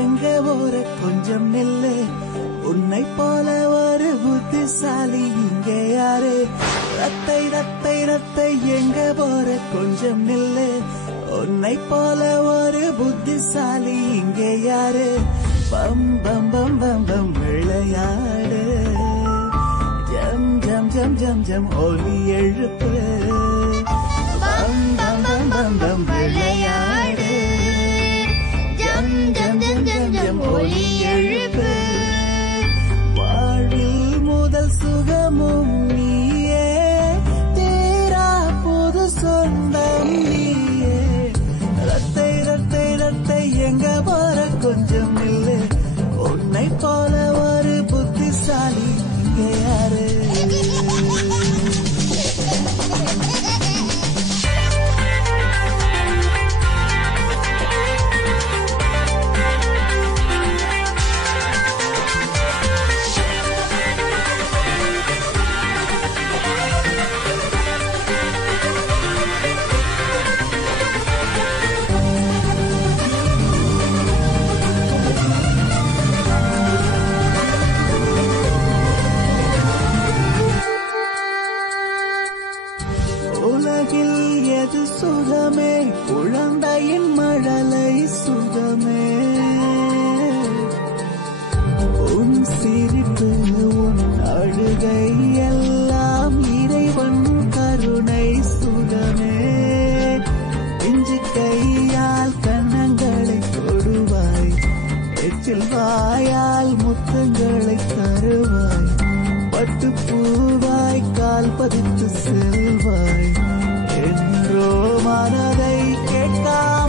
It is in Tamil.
எங்க ஒரு கொஞ்சம் நில்லு, உன்னை போல ஒரு புத்திசாலி இங்கே யாரு? ரத்தை ரத்தை ரத்தை எங்க போற கொஞ்சம் நில்லு, உன்னை போல ஒரு புத்திசாலி இங்கே யாரு? பம் பம் பம் பம் பம் விளையாடு, ஜம் ஜம் ஜம் ஜம் ஜம் ஒலி எழுப்பு, பம் பம் பம் பம் பம் விளையாடு, ஜம் ஜம் ஜம் ஜம் ஜம் ஒலி எழுப்பு. வாழ்வில் முதல் சுகமும் நீயே, தேரா புது சொந்தம் நீயே. ரத்தை ரத்தை ரத்தை எங்க போற கொஞ்சம் இல்லை, உன்னை போல ஒரு புத்திசாலி இங்கே யாரு? உலகில் எது சுகமே, குழந்தையின் மழலை சுகமே. உன் சிரிப்பு உன் அழுகை எல்லாம் இறைவன் கருணை சுகமே. இஞ்சி கையால் கன்னங்களை தொடுவாய், எச்சில் வாயால் முத்தங்களை தருவாய், பட்டு பூவாய் கால் பதித்து செல்வாய், என்றோ மனதை கேட்காய்.